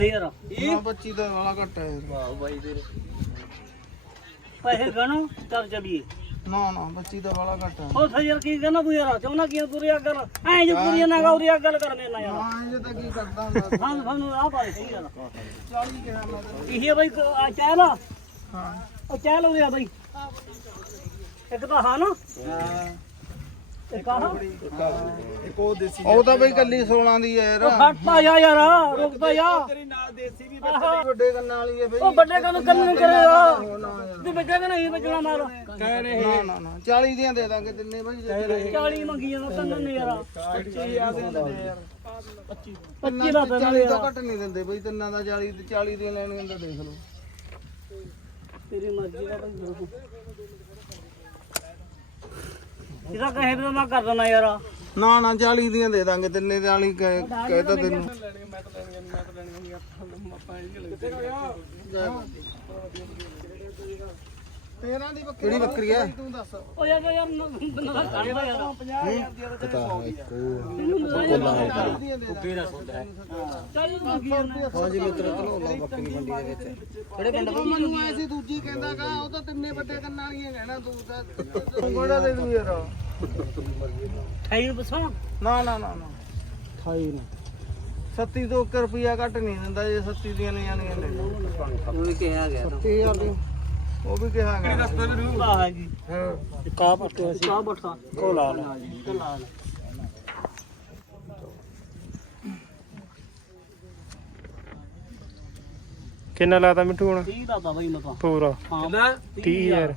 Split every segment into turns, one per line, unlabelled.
ਯਾਰ
ਇਹ 25 ਦਾ ਵਾਲਾ ਘੱਟ ਹੈ
ਵਾਹ ਬਾਈ ਤੇਰੇ ਪੈਸੇ ਗਣੋ ਚੱਲ ਚਲੀਏ
ਨਾ 25 ਦਾ ਵਾਲਾ ਘੱਟ ਹੈ
ਉਹ ਯਾਰ ਕੀ ਕਹਿੰਦਾ ਤੂੰ ਯਾਰ ਚਾਹੁੰਦਾ ਕੀ ਪੂਰੀ ਗੱਲ ਐ ਜੇ ਪੂਰੀ ਨਾ ਗੌਰੀ ਗੱਲ ਕਰ ਲੈਣਾ ਯਾਰ
ਹਾਂ ਇਹ ਤਾਂ ਕੀ ਕਰਦਾ ਹੁੰਦਾ
ਹਾਂ ਸਾਨੂੰ ਆਹ ਪਾਏ ਸਹੀ ਯਾਰ
40 ਕਿਹਾ ਮੈਂ
ਇਹ ਬਾਈ ਚਾਹ ਲਾ
ਹਾਂ
ਉਹ ਚਾਹ ਲਓ ਯਾਰ ਬਾਈ ਇੱਕ ਤਾਂ ਹਾਂ ਨਾ ਇੱਕ ਆਹ
ਇੱਕ ਉਹ ਦੇਸੀ ਉਹ ਤਾਂ ਬਈ ਕੱਲੀ 16 ਦੀ ਹੈ ਯਾਰ
ਉਹ ਹਟਦਾ ਯਾਰ ਰੁਕਦਾ ਯਾਰ
ਤੇਰੀ ਨਾਲ ਦੇਸੀ ਵੀ ਵੱਡੇ ਕੰਨਾਂ ਵਾਲੀ ਹੈ ਬਈ
ਉਹ ਵੱਡੇ ਕੰਨ ਕੰਨ ਕਰੇ ਤੂੰ ਬੱਚਾ ਨਹੀਂ ਬਚਣਾ ਮਾਰ
ਕਹਿ ਰਹੇ ਨਾ 40 ਦੀਆਂ ਦੇ ਦਾਂਗੇ ਤਿੰਨੇ ਬਈ
40 ਮੰਗੀ ਜਾਂਦਾ ਕੰਨ ਨੇ ਯਾਰ
25000 ਦੇ ਦਿੰਦੇ ਯਾਰ
25 ਦਾ
40 ਤੋਂ ਘੱਟ ਨਹੀਂ ਦਿੰਦੇ ਬਈ ਤਿੰਨਾਂ ਦਾ 40 ਦੀਆਂ ਲੈਣੀਆਂ ਤਾਂ ਦੇਖ ਲਓ
ਤੇਰੀ ਮਰਜ਼ੀ ਦਾ ਬਈ ਇਹਦਾ ਕਹੇ ਵੀ ਮੈਂ ਕਰ ਦਣਾ ਯਾਰ
ਨਾ 40 ਦੀਆਂ ਦੇ ਦਾਂਗੇ ਤਿੰਨੇ 40 ਕਹਿਤਾ ਤੈਨੂੰ ਤੇਰਾਂ ਦੀ ਕਿਹੜੀ ਬੱਕਰੀ ਹੈ ਤੂੰ ਦੱਸ
ਓ ਯਾਰ ਬੰਦਾ ਕਾੜਦਾ ਯਾਰ
50000 ਦੀ
ਪਤਾ ਇੱਕ
ਤੇਰਾ ਸੌਦਾ ਹੈ
ਚਾਹੀ ਮੰਗੀ ਜਾਂਦਾ
ਹਾਂਜੀ ਮਿੱਤਰ ਚਲੋ ਬੱਕਰੀ ਮੰਡੀ ਦੇ ਵਿੱਚ
ਕਿਹੜੇ ਪਿੰਡ ਤੋਂ ਮੈਨੂੰ ਆਏ ਸੀ ਦੂਜੀ ਕਹਿੰਦਾਗਾ ਉਹ ਤਾਂ ਤਿੰਨੇ ਵੱਡੇ ਕੰਨਾਂ ਵਾਲੀਆਂ ਕਹਿਣਾ ਤੂੰ ਤਾਂ ਕੋੜਾ ਦੇ ਦੂ ਯਾਰ
ਠਾਈ ਬਸਾ
ਨਾ 28 ਨਾ 37 ਤੋਂ 1 ਰੁਪਿਆ ਘੱਟ ਨਹੀਂ ਦਿੰਦਾ ਜੇ 37 ਦੀਆਂ ਲੈ ਜਾਣੀਆਂ ਲੈ
ਉਹਨੇ ਕਿਹਾ ਗਿਆ
30000 ਦੀ ਉਹ ਵੀ ਕਿਹਾ ਗਿਆ
ਆਹ ਹੈ ਜੀ
ਹਾਂ
ਕਾ ਪੱਟਿਆ ਸੀ ਕਾ ਬੱਠਾ
ਕੋ ਲਾ ਲੈ
ਕਿੰਨਾ ਲਾਤਾ ਮਿੱਠੂ ਹੁਣ
30 ਦਾ ਤਾਂ ਬਈ ਮਤਾ
ਪੂਰਾ
ਹਾਂ
30000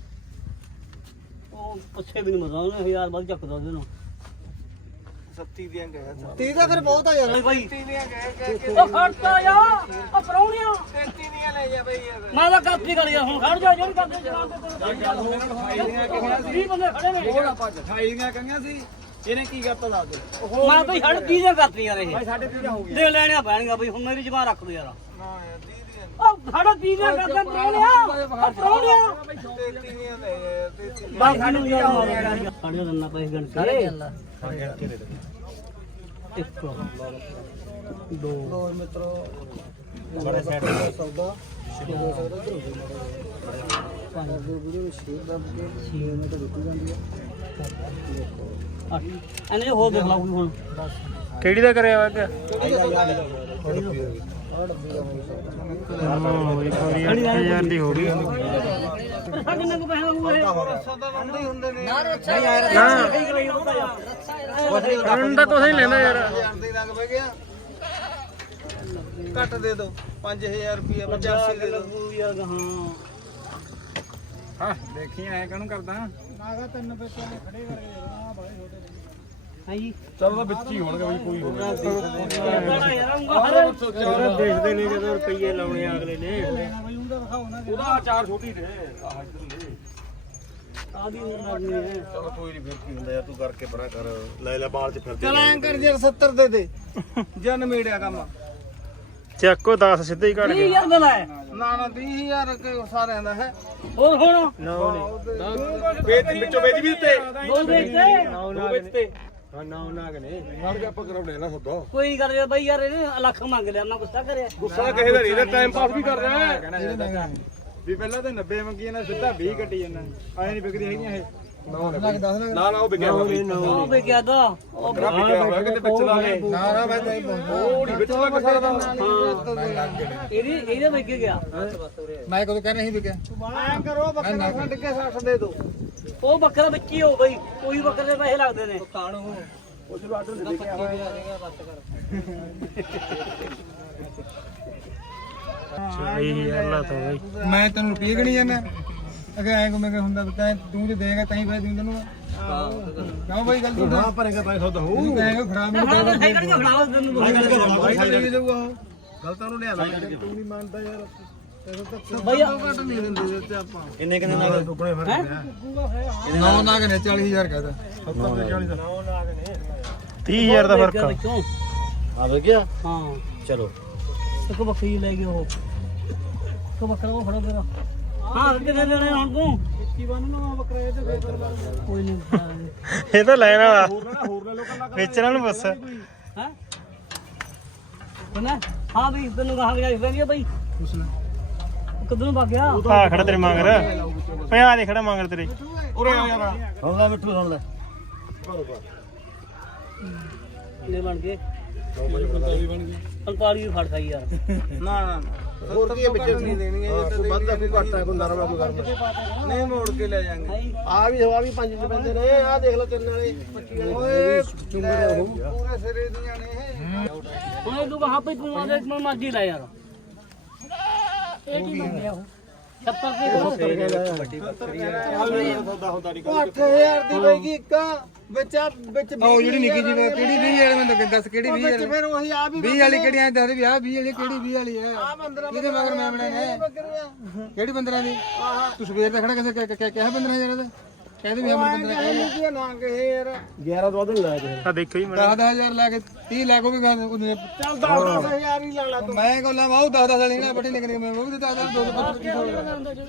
ਉਹ ਪੁੱਛੇ ਵੀ ਨਹੀਂ ਮਤਾ ਉਹਨੇ 1000 ਬਾਅਦ ਚੱਕਦਾ ਉਹਦੇ ਨੂੰ
37 ਦੀਆਂ ਕਹਿਆ
30 ਦਾ ਫਿਰ ਬਹੁਤ ਆ ਯਾਰ
ਬਾਈ
37 ਦੀਆਂ ਕਹਿ
ਉਹ ਖੜਤਾ ਯਾਰ ਉਹ ਪਰੌਣਿਆ
33 ਦੀਆਂ ਲੈ ਜਾ ਬਈ ਯਾਰ
ਮੈਂ ਤਾਂ ਕਾਪੀ ਕਰ ਗਿਆ ਹੁਣ ਖੜ ਜਾ ਜਿਹੜੀ ਕਰਦੇ ਜਨਾਬ ਤੇ 20 ਬੰਦੇ ਖੜੇ ਨੇ
28 ਦੀਆਂ ਕਹੀਆਂ ਸੀ ਇਹਨੇ ਕੀ ਕਰਤਾ ਦੱਸ ਦੇ
ਮੈਂ ਬਈ ਹੜ 30 ਦੀਆਂ ਕਰਤੀਆਂ ਯਾਰ ਇਹ
ਸਾਡੇ 30 ਹੋ ਗਈ
ਦੇ ਲੈਣੀਆਂ ਪੈਣਗੀਆਂ ਬਈ ਹੁਣ ਮੇਰੀ ਜ਼ਬਾਨ ਰੱਖ ਦੋ ਯਾਰ
ਨਾ ਯਾਰ 30 ਦੀਆਂ
ਉਹ ਸਾਡਾ 30 ਦੀਆਂ ਕਰਦੇ ਪਰੌਣਿਆ ਉਹ ਪਰੌਣਿਆ
33 ਦੀਆਂ ਲੈ ਜਾ 33
ਬਾਈ ਸਾਨੂੰ ਯਾਰ ਮਾਰੋ ਸਾਡੇ ਦੰਨਾ ਪੈਸੇ ਗਣ ਕੇ ਇੱਕ ਦੋ
ਹੋਰ ਮਿੱਤਰੋ
ਬੜੇ ਸੈਟ ਦਾ ਸੌਦਾ
ਇਹਨੇ ਹੋ ਦੇਖ ਲਾ ਹੁਣ
ਕਿਹੜੀ ਦਾ ਕਰਿਆ ਵਾ ਕਿ ਹਜ਼ਾਰ ਦੀ ਹੋ ਗਈ
ਕਿੰਨੇ ਕੁ ਪੈਸੇ ਹੋਊਗਾ
ਸਦਾ ਬੰਦੇ ਹੀ ਹੁੰਦੇ ਨੇ
ਹੁਣ ਤਾਂ ਕੁਛ ਨਹੀਂ ਲੈਂਦਾ ਯਾਰ
1000 ਦੇ ਰੰਗ ਪੈ ਗਿਆ ਘੱਟ ਦੇ ਦੋ 5000 ਰੁਪਏ 85 ਦੇ ਦੋ
ਯਾਰ ਹਾਂ
ਦੇਖੀ ਐ ਕਾਹਨੂੰ ਕਰਦਾ ਨਾਗਾ ਤਿੰਨ ਬੱਚਿਆਂ ਨੇ ਖੜੇ ਕਰਕੇ ਆ ਬੜੇ ਛੋਟੇ
ਹਾਂ ਜੀ
ਚਲ ਤਾਂ ਵਿੱਚ ਹੀ ਹੋਣਗੇ ਬਈ ਕੋਈ
ਬੜਾ ਯਾਰ
ਦੇਖਦੇ ਨਹੀਂ ਜਦੋਂ ਰੁਪਈਏ ਲਾਉਣੇ ਅਗਲੇ ਨੇ
ਬਈ ਉਹਦਾ ਵਿਖਾਓ ਨਾ ਉਹਦਾ ਚਾਰ ਛੋਟੀ ਨੇ ਆਹ ਇੱਧਰ ਲੈ
ਆਦੀ ਉਮਰ ਨਹੀਂ ਹੈ
ਚਲੋ ਕੋਈ ਨਹੀਂ ਫਿਰ ਕੀ ਹੁੰਦਾ ਯਾਰ ਤੂੰ ਕਰਕੇ ਪਰਾਂ ਕਰ ਲੈ ਬਾਲ ਚ ਫਿਰਦੇ
ਚਲ ਐਂ ਕਰ ਯਾਰ 70 ਦੇ ਜਨ ਮੇੜਿਆ ਕੰਮ
ਚੱਕੋ 10 ਸਿੱਧੇ ਹੀ ਘੜ
ਨਹੀਂ
ਗਏ
ਯਾਰ ਬਲਾ ਹੈ
ਨਾ 20000 ਕਿ ਸਾਰਿਆਂ ਦਾ ਹੈ
ਹੋਰ ਹੁਣ
ਵੇਚ ਵਿੱਚੋਂ ਵੇਚ ਵੀ ਦਿੱਤੇ
ਦੋ ਵੇਚਦੇ
ਦੋ ਵੇਚਤੇ
ਮਾਰ ਕੇ ਆਪਾਂ ਕਰਾਉਣੇ ਨਾ ਸੌਦਾ
ਕੋਈ ਨਹੀਂ ਕਰਦੇ ਬਈ ਯਾਰ ਇਹਨੇ ਲੱਖ ਮੰਗ ਲਿਆ ਮੈਂ ਗੁੱਸਾ ਕਰਿਆ
ਗੁੱਸਾ ਕਿਸੇ ਦਾ ਨਹੀਂ ਟਾਈਮ ਪਾਸ ਵੀ ਕਰ ਰਿਹਾ ਹੈ ਵੀ ਪਹਿਲਾਂ ਤਾਂ 90 ਮੰਗੀ ਨਾ ਸਿੱਧਾ 20 ਕੱਟੀ ਜਾਂਦਾ ਆਏ ਨਹੀਂ ਵਿਕਦੀ ਹੈਗੀਆਂ ਇਹ ਨਾ ਉਹ ਵਿਕਿਆ ਹੋਇਆ
ਉਹ ਵੀ ਗਿਆ ਦਾ ਉਹ
ਵਿਕਿਆ ਹੋਇਆ ਕਿਤੇ ਵਿੱਚ ਲਾ ਕੇ ਨਾ ਮੈਂ ਨਹੀਂ ਉਹ ਨਹੀਂ ਵਿੱਚ ਲਾ ਕੇ ਸਕਦਾ
ਇਹਦੇ ਵਿਕ ਗਿਆ
ਮੈਂ ਕਦੋਂ ਕਹਿ ਨਹੀਂ ਵਿਕਿਆ
ਐਂ ਕਰੋ ਬੱਕਰਾ ਛੱਡ ਕੇ 60 ਦੇ ਦੋ
ਉਹ ਬੱਕਰਾ ਵਿੱਚ ਹੀ ਹੋ ਬਈ ਕੋਈ ਬੱਕਰੇ ਦੇ ਪੈਸੇ ਲੱਗਦੇ ਨੇ
ਕਾਣ ਉਹ ਚਲੋ ਆਟੋ ਦੇ ਕੇ ਆਇਆ
ਅੱਲਾ ਤੋਂ ਬਈ
ਮੈਂ ਤੈਨੂੰ ਰੁਪਏ ਗਣੀ ਜਾਂਦਾ ਅਗੇ ਐਂ ਕੋ ਮੈਂ ਹੁੰਦਾ ਤੈਂ ਤੂੰ ਜੇ ਦੇਗਾ ਤਾਂ ਹੀ ਪੈਸੇ ਦਿੰਦਾ ਨੂੰ ਕਿਉਂ ਬਈ ਗਲਤੀ ਨਾ
ਭਰੇਗਾ ਪੈਸੇ ਸੌਦਾ ਹੋਊ
ਤੂੰ ਕਹੇਗਾ ਖਰਾਬ ਨਹੀਂ
ਹਾਂ ਤਾਂ ਸਾਈਕਲ ਕੇ ਫੜਾਓ ਤੈਨੂੰ
ਭਾਈ ਲੈ ਜਾਊਗਾ ਉਹ ਗਲਤਾਂ ਨੂੰ ਲਿਆ ਤੂੰ ਨਹੀਂ ਮੰਨਦਾ ਯਾਰ
ਬਈ
ਘੱਟ ਨਹੀਂ ਦਿੰਦੇ ਤੇ ਆਪਾਂ
ਕਿੰਨੇ ਕਿੰਨੇ ਨਾਲ ਟੁਕੜੇ ਫਿਰ
ਹੈ
9 ਨਾਗ ਨੇ 40000 ਕਹਦਾ 70 ਦੇ 40 ਦਾ
30000 ਦਾ ਫਰਕ ਆ
ਵਿੱਚੋਂ
ਆ ਗਿਆ
ਹਾਂ
ਚਲੋ
ਇੱਕ ਬੱਕਰੀ ਲੈ ਗਏ ਉਹ ਇੱਕ ਬੱਕਰਾ ਉਹ ਫੜੋ ਤੇਰਾ ਹਾਂ ਕਿੰਨੇ ਦੇਣੇ ਹੁਣ ਤੂੰ 21 ਬੰਨ ਨਾ ਬੱਕਰਾ ਇਹ ਤੇ ਕੋਈ ਨਹੀਂ
ਇਹ ਤਾਂ ਲੈਣ ਵਾਲਾ ਵੇਚਣ ਵਾਲਾ ਬਸ
ਹੈ ਕਿੰਨਾ ਹਾਂ ਵੀ ਤੈਨੂੰ ਕਹਾਂ ਗਿਆ ਰਹਿੰਦੀ ਆ ਬਈ ਕਿੱਧਰ ਨੂੰ ਵਗ ਗਿਆ
ਆ ਖੜਾ ਤੇਰੇ ਮੰਗਰ ਪਿਆ ਦੇ ਖੜਾ ਮੰਗਰ ਤੇਰੇ
ਉਰੇ ਆ ਯਾਰ
ਹੁਣ ਲੈ ਮਿੱਠੂ ਸੁਣ ਲੈ
ਕਿੰਨੇ ਬਣ ਗਏ 45 ਫੜ ਖਾਈ ਯਾਰ
ਨਾ ਨਾ
ਹੋਰ ਕੀ ਵਿੱਚ ਨਹੀਂ ਦੇਣੀ ਹੈ ਕੋਈ ਵੱਧਦਾ ਕੋਈ ਘਟਦਾ ਕੋਈ ਨਰਮਾ ਕੋਈ ਗਰਮ
ਨਹੀਂ ਮੋੜ ਕੇ ਲੈ ਜਾਾਂਗੇ
ਆ ਵੀ 5 ਚ ਪੈਂਦੇ ਨੇ ਆ ਦੇਖ ਲਓ ਤਿੰਨ ਵਾਲੇ 25 ਵਾਲੇ
ਚੁੰਗੜੇ ਪੂਰੇ ਸਿਰੇ ਦੀਆਂ ਨੇ ਇਹ
ਹੁਣ ਤੂੰ ਕਹਾਂ ਪਈ ਤੂੰ ਆਦੇ ਮਰਜ਼ੀ ਲੈ ਯਾਰ ਇਹ ਕੀ ਮੰਗਿਆ ਉਹ 70
8000 ਦੀ ਪੈਗੀ ਇੱਕ ਵਿੱਚ ਉਹ ਜਿਹੜੀ ਨਿੱਕੀ ਜੀ ਕਿਹੜੀ 20 ਵਾਲੀ ਮੈਨੂੰ ਦੱਸ ਕਿਹੜੀ 20 ਵਾਲੀ ਫਿਰ ਉਹੀ ਆ ਵੀ 20 ਵਾਲੀ ਕਿਹੜੀ ਐ ਦੱਸ ਵੀ ਆ 20 ਵਾਲੀ ਕਿਹੜੀ 20 ਵਾਲੀ ਹੈ ਕਿਹਦੇ ਮਗਰ ਮੈਂ ਬਣਾ ਨੇ ਕਿਹੜੀ ਬੰਦਰਾਂ ਦੀ ਤੂੰ ਸਵੇਰ ਦਾ ਖੜਾ ਕਿਸੇ ਕਿਹਾ ਬੰਦਰਾਂ ਯਾਰ ਇਹਦਾ ਕਹਿੰਦੇ ਵੀ ਹਮ ਬੰਦਰਾਂ ਕਹਿੰਦੇ ਨਾ ਕਹੇ ਯਾਰ
11 ਤੋਂ ਵੱਧ ਨਹੀਂ ਲਾਇਆ ਕਿਸੇ
ਆ ਦੇਖੋ ਹੀ
10000 ਲੈ ਕੇ 30 ਲੈ ਕੋ ਵੀ ਉਹਨੇ ਚੱਲ 10000 ਹੀ ਲਾ ਲਾ ਤੂੰ ਮੈਂ ਕੋਲਾ ਵਾਉ 10 ਵਾਲੀ ਨਾ ਬੜੀ ਨਿਕਲ ਮੈਂ ਉਹ ਵੀ 10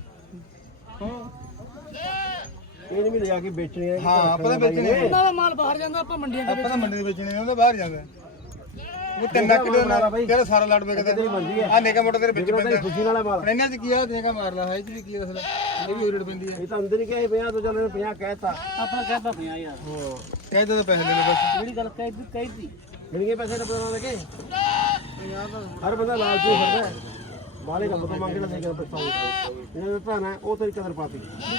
ਇਹ ਨਹੀਂ ਵੀ ਲਿਆ ਕੇ ਵੇਚਣੇ ਆ
ਹਾਂ ਆਪਾਂ ਵੇਚਣੇ
ਉਹਨਾਂ ਦਾ ਮਾਲ ਬਾਹਰ ਜਾਂਦਾ ਆਪਾਂ ਮੰਡੀਆਂ ਦੇ
ਆਪਾਂ ਤਾਂ ਮੰਡੀ ਦੇ ਵੇਚਣੇ ਉਹਦਾ ਬਾਹਰ ਜਾਂਦਾ ਉਹ 3 ਕਿਲੋ ਨਾਲ ਤੇਰਾ ਸਾਰਾ ਲੱਡ ਵੇਚਦਾ ਆ ਨੇਕਾ ਮੋਟਾ ਤੇਰੇ ਵਿੱਚ ਪੈਂਦਾ
ਖੁਸ਼ੀ ਨਾਲ ਮਾਲ
ਇਹਨਾਂ ਚ ਕੀ ਆ ਨੇਕਾ ਮਾਰ ਲਾ ਹੈ ਜੀ ਕੀ ਅਸਲ ਇਹ ਵੀ ਰੇਟ ਪੈਂਦੀ ਹੈ
ਇਹ ਤਾਂ ਅੰਦਰ ਹੀ ਕਹੇ 50 ਤੋਂ ਚੱਲ 50 ਕਹਿਤਾ
ਆਪਾਂ ਕਹਿੰਦਾ ਪਿਆ ਯਾਰ
ਕਹਿੰਦੇ ਤਾਂ ਪੈਸੇ ਲੈਣੇ ਬਸ
ਜਿਹੜੀ ਗੱਲ ਕਹਿਤੀ
ਮਿਲਗੇ ਪੈਸੇ ਨਾ ਪਤਾ ਲੱਗੇ ਹਰ ਬੰਦਾ ਲਾਲਚੀ ਹੁੰਦਾ ਮਾਲੇ ਕੰਮ ਤੋਂ ਮੰਗੇ ਨਾ ਦੇ ਕੇ ਪਛਤਾਉਂਦਾ ਇਹਨਾਂ ਦਾ ਭਰਾ ਉਹ ਤੇਰੀ ਕਦਰ ਪਾਤੀ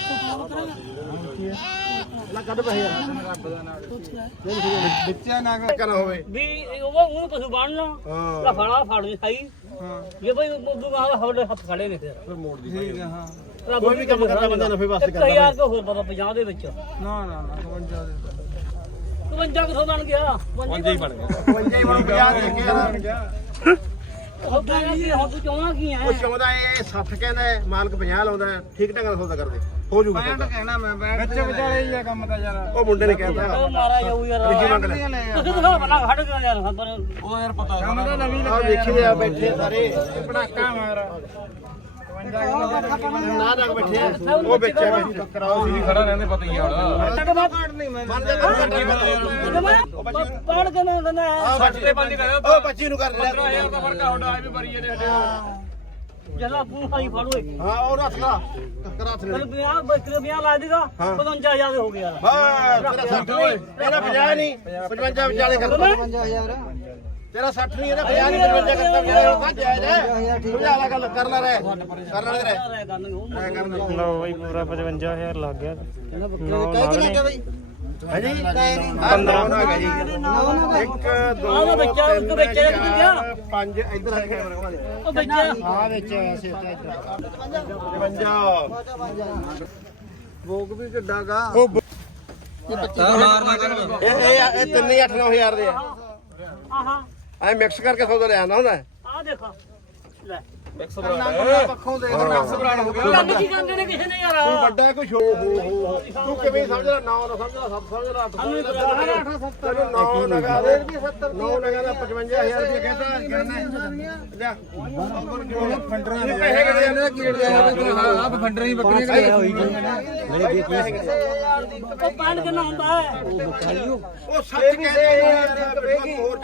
ਲਾ ਕੱਢ ਪੈਸੇ ਯਾਰ ਬੱਚਾ ਨਾ ਕਰਾ ਹੋਵੇ
ਵੀ ਉਹ ਪਸ਼ੂ ਬਣਨਾ ਤਾਂ ਫੜਾ ਫੜ ਨਹੀਂ ਖਾਈ ਇਹ ਬਈ ਉਦੋਂ ਕਹਾਂ ਹਵਲੇ ਹੱਥ ਖੜੇ ਨੇ ਫਿਰ
ਮੋੜ ਦੀ
ਠੀਕ ਹੈ ਹਾਂ
ਕੋਈ ਵੀ ਕੰਮ ਕਰਦਾ ਬੰਦਾ ਨਫੇ ਵਾਸਤੇ ਕਰਦਾ
ਯਾਰ ਕੋ ਹੋਰ ਪਤਾ 50 ਦੇ ਵਿੱਚ
ਨਾ ਨਾ 52 ਦੇ
52 ਕਿਥੋਂ ਬਣ ਗਿਆ 52 ਹੀ ਬਣ ਗਿਆ
52 ਹੀ ਬਣ 50 ਦੇ ਗਿਆ
ਉਹ ਕਹਿੰਦਾ ਹੁਣ ਤੂੰ ਚਾਹਣਾ ਕੀ ਹੈ
ਉਹ ਚਾਹੁੰਦਾ ਇਹ 60 ਕਹਿੰਦਾ ਹੈ, ਮਾਲਕ 50 ਲਾਉਂਦਾ ਹੈ, ਠੀਕ ਢੰਗ ਨਾਲ ਸੌਦਾ ਕਰਦੇ ਹੋ ਜੂਗਾ ਸੌਦਾ।
ਕਹਿਣਾ ਮੈਂ ਵਿੱਚ ਵਿਚਾਲੇ ਹੀ ਆ ਕੰਮ ਤਾਂ ਯਾਰ
ਉਹ ਮੁੰਡੇ ਨੇ ਕਹਿਤਾ
ਉਹ ਮਾਰਾ ਜਾਊ ਯਾਰ
ਲਿਖੀ ਮੰਗ ਲੈ
ਤੁਸੀਂ ਦਿਖਾ ਬਣਾ ਖੜ ਗਿਆ ਯਾਰ ਖਬਰ
ਉਹ ਯਾਰ ਪਤਾ ਕੰਮ ਤਾਂ ਨਵੀਂ
ਆ ਵੇਖੀ ਆ ਬੈਠੇ ਸਾਰੇ
ਪੜਾਕਾ ਮਾਰ
ਨਾ ਲੱਗ ਬੈਠੇ ਆ। ਉਹ ਵੇਚਿਆ ਬੈਠੇ ਕਰਾਓ ਸੀ
ਖੜਾ ਰਹਿੰਦੇ ਪਤਾ ਹੀ ਆ ਨਹੀਂ ਮੈਂ
ਪੜ ਕੇ ਨਾ ਕਹਿੰਦਾ
ਬੱਚੇ ਬੰਦੀ ਕਰ ਉਹ ਬੱਚੀ ਨੂੰ ਕਰ ਲੈ
15000 ਦਾ ਫਰਕ ਆ ਹੁੰਦਾ ਆ ਵੀ ਬਰੀ ਇਹਦੇ
ਜਲਾ ਤੂੰ ਖਾਈ ਫੜ ਓਏ
ਹਾਂ ਉਹ ਰੱਖ ਲਾ ਕਰਾ ਥਲੇ
ਚਲ 50 ਲਾ ਦੇਗਾ 55000 ਦੇ ਹੋ ਗਿਆ
ਬਸ ਤੇਰਾ 60 ਨਹੀਂ ਇਹਦਾ 50 ਨਹੀਂ 55 ਵਿਚਾਲੇ ਕਰ 55000 ਤੇਰਾ 60 ਨਹੀਂ ਇਹਦਾ 50 ਨਹੀਂ 55 ਕਰਤਾ ਵਿਚਾਲੇ ਹੁਣ ਤਾਂ ਜਾਇਜ਼ ਹੈ ਸਮਝਾ ਲਾ ਗੱਲ ਕਰ ਲੈ ਰਹਿ ਕਰ ਲੈ ਰਹਿ
ਲਓ ਬਈ ਪੂਰਾ 55000 ਲੱਗ ਗਿਆ
ਕਿੰਨਾ ਲੱਗਾ ਬਈ ਹਾਂਜੀ 15 ਨਾ ਗਿਆ ਜੀ 1 2
ਆਹ ਬੱਚਾ ਇੱਕ ਬੱਚੇ ਦਾ ਕਿੱਥੇ ਗਿਆ
5 ਇੱਧਰ ਆ ਕੇ ਕੈਮਰਾ ਘੁਮਾ ਦੇ
ਉਹ ਬੱਚਾ
ਹਾਂ ਵਿੱਚ ਐਸੇ ਇੱਧਰ 55
ਭੋਗ ਵੀ ਕਿੱਡਾਗਾ
ਇਹ ਤਿੰਨ ਹੀ 8-9000 ਦੇ ਆ
ਆਹਾ
ਐ ਮਿਕਸ ਕਰਕੇ ਸੌਦਾ ਲੈ ਆਉਂਦਾ ਹੁੰਦਾ
ਆ ਦੇਖਾ ਲੈ
ਪੱਖੋਂ ਦੇ ਮਿਕਸ ਬਰਾਨ ਹੋ ਗਿਆ
ਲੱਗ ਕੀ ਕਰਦੇ ਨੇ ਕਿਸੇ ਨੇ ਯਾਰ
ਕੋਈ ਵੱਡਾ ਕੋਈ ਛੋ ਤੂੰ ਕਿਵੇਂ ਸਮਝਦਾ 9 ਨਾ ਸਮਝਦਾ 7 ਸਮਝਦਾ 8 ਸਮਝਦਾ ਤੈਨੂੰ 9 ਲਗਾ ਦੇ 9 ਲਗਾ ਦਾ 55000 ਰੁਪਏ ਕਹਿੰਦਾ ਲੈ
ਫੰਡਰਾਂ ਦੇ ਪੈਸੇ ਕਿਹੜੇ ਨੇ ਕੀੜੇ ਆਪ ਫੰਡਰਾਂ ਹੀ ਬੱਕਰੀਆਂ ਕਿਹੜੇ
ਉਹ ਪਾਣ ਕਿੰਨਾ ਹੁੰਦਾ ਹੈ
ਉਹ ਸੱਚ ਕਹਿੰਦੇ ਹੋਰ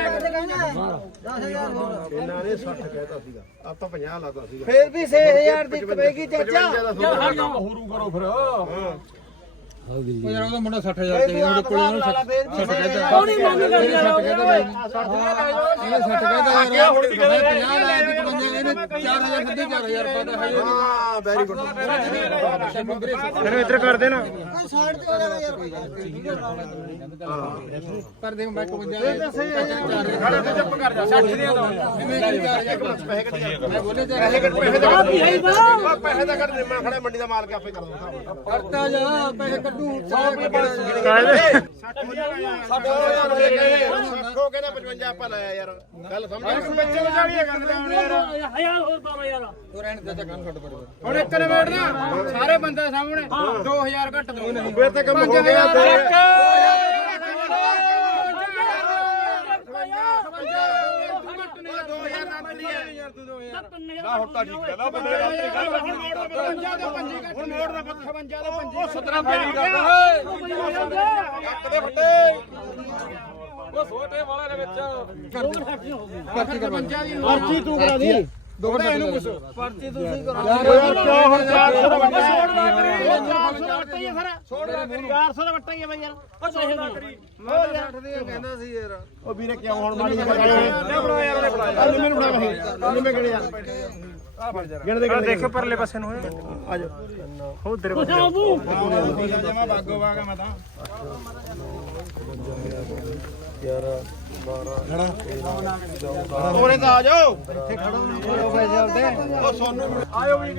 ਇਹਨਾਂ ਨੇ 60 ਕਹਿਤਾ ਸੀਗਾ ਆਪਾਂ 50 ਲਾਤਾ ਸੀਗਾ
ਫੇਰ ਵੀ 6000 ਦੀ ਕਵੇਗੀ ਚਾਚਾ
ਹੋਰੂ ਕਰੋ ਫਿਰ
ਉਹ ਯਾਰ ਉਹਦਾ ਮੁੰਡਾ 60000 ਚਾਹੀਦਾ ਉਹਦੇ ਕੋਲ ਉਹਨੂੰ 60 ਕਹਿੰਦਾ
ਕੌਣੀ ਮੰਗ ਕਰ ਯਾਰ
60 ਕਹਿੰਦਾ ਇਹਨੇ 60 ਕਹਿੰਦਾ ਯਾਰ ਹੁਣ 50 ਲਾਇਆ ਦੀ ਬੰਦੇ ਇਹਨੇ 4000 ਸਿੱਧੇ 4000 ਪਤਾ ਹੈ
ਹਾਂ ਵੈਰੀ ਗੁੱਡ
ਇਹਨੂੰ ਇੱਧਰ ਕਰ ਦੇ ਨਾ
ਪਰ ਦੇਖ ਮੈਂ 55
ਖੜਾ ਤੇ ਚੁੱਪ ਕਰ ਜਾ 60 ਦੀਆਂ ਦੋ ਪੈਸੇ ਕੱਢ
ਮੈਂ ਬੋਲੇ
ਆ ਵੀ ਹੈ ਬਾ
ਪੈਸੇ ਦਾ ਕੱਢ ਮੈਂ ਖੜਾ ਮੰਡੀ ਦਾ ਮਾਲਕ ਆਪੇ ਕਰ ਦੂੰਗਾ
ਕਰਤਾ ਜਾ ਪੈਸੇ ਕੱਢੂ 100
ਕਾਹਦੇ
60,000 ਰੁਪਏ ਕਹਿੰਦੇ 60 ਕਹਿੰਦਾ 55 ਆਪਾਂ ਲਾਇਆ ਯਾਰ ਗੱਲ ਸਮਝ ਬੱਚੇ ਵਿਚਾਲੀ ਹੈ
ਹਜ਼ਾਰ ਹੋਰ ਪਾਵਾ ਯਾਰ
ਉਹ ਰਹਿਣ ਦੇ ਤਾਂ ਕੰਨ ਛੱਡ ਪੜੇ
ਹੁਣ ਇੱਕ ਨਵੇੜ ਨਾ ਸਾਰੇ ਬੰਦੇ ਸਾਹਮਣੇ 2000 ਘੱਟ ਦੋ
ਫਿਰ ਤਾਂ ਕੰਮ ਹੋ ਗਿਆ ਤੇ
ਹੁਣ ਤਾਂ ਠੀਕ ਹੈ
ਹੁਣ ਮੋੜ ਦਾ 55 ਦਾ
17
ਦੇ ਫੱਟੇ
ਉਹ ਛੋਟੇ ਵਾਲੇ ਦੇ ਵਿੱਚ
ਪਰਚੀ ਤੂੰ ਕਰਾ ਦੀ
ਦੋ ਘੰਟੇ
ਇਹਨੂੰ ਪੁੱਛ
ਪਰਚੀ ਤੁਸੀਂ ਕਰਾ ਕਿਉਂ ਹੁਣ 400 ਦਾ ਵੱਟਾ ਛੋੜ ਦਾ ਕਰੀ 400 ਦਾ ਵੱਟਾ ਹੀ ਹੈ ਫਿਰ ਛੋੜ ਦਾ ਕਰੀ 400 ਦਾ ਵੱਟਾ ਹੀ ਹੈ ਬਈ ਯਾਰ
ਉਹ ਛੋੜ ਦਾ ਕਰੀ
ਮੈਂ 60 ਦੀ ਕਹਿੰਦਾ ਸੀ ਯਾਰ
ਉਹ ਵੀਰੇ ਕਿਉਂ ਹੁਣ ਮਾੜੀ ਜਿਹੀ ਬਣਾ ਯਾਰ ਉਹਨੇ ਬਣਾ ਮੈਨੂੰ ਬਣਾ ਮੈਂ ਗਿਣ ਯਾਰ ਗਿਣਦੇ
ਦੇਖੋ ਪਰਲੇ ਪਾਸੇ ਨੂੰ
ਆ ਜਾ
ਉਹ ਤੇਰੇ
ਪੁੱਛਾ ਤੂੰ
ਜਮਾ ਬਾਗੋ ਬਾਗਾ ਮੈਂ ਤਾਂ
ਉਹਨੇ ਤਾਂ ਆ ਜਾਓ
ਇੱਥੇ ਖੜੋ ਪੈਸੇ ਆਉਂਦੇ
ਉਹ ਸੋਨੂੰ
ਆਇਓ ਵੀ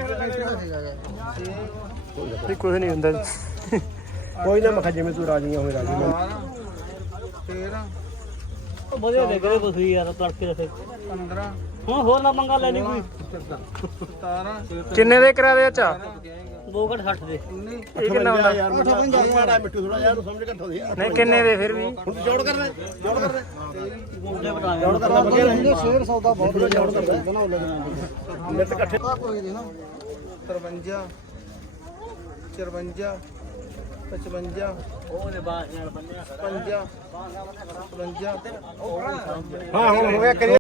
ਕੁਝ ਨਹੀਂ ਹੁੰਦਾ
ਕੋਈ ਨਾ ਮਖਾ ਜਿਵੇਂ ਤੂੰ ਰਾਜੀ ਹੋਵੇਂ ਰਾਜੀ
13
ਉਹ ਵਧੀਆ ਦੇ ਕਰੇ ਤੁਸੀਂ ਯਾਰ ਤੜਕੇ ਦੇ
15
ਹੁਣ ਹੋਰ ਨਾ ਮੰਗਾ ਲੈਣੀ ਕੋਈ
17
ਕਿੰਨੇ ਦੇ ਕਰਾ ਦੇ ਅੱਛਾ
2 ਘੰਟ 60 ਦੇ
19
ਇਹ ਕਿੰਨਾ ਹੁੰਦਾ
ਯਾਰ ਮਾੜਾ ਮਿੱਠੂ ਥੋੜਾ ਯਾਰ ਸਮਝ ਘੱਟੋ ਦੇ
ਨਹੀਂ ਕਿੰਨੇ ਦੇ ਫਿਰ ਵੀ
ਹੁਣ ਜੋੜ ਕਰਨਾ ਜੋੜ ਕਰਨਾ
ਮੁੰਡੇ ਬਣਾ
ਜੋੜ ਕਰਨਾ ਵਧੀਆ ਨਹੀਂ
ਸ਼ੇਰ ਸੌਦਾ ਬਹੁਤ
ਜੋੜ ਕਰਨਾ ਮਿੱਟ ਇਕੱਠੇ
ਕੋਈ ਨਹੀਂ ਨਾ 53 54 55
ਉਹਨੇ ਬਾਸ ਨਾਲ ਬੰਨਿਆ
50 55
ਹਾਂ ਹੁਣ ਹੋ ਗਿਆ ਕਰੀ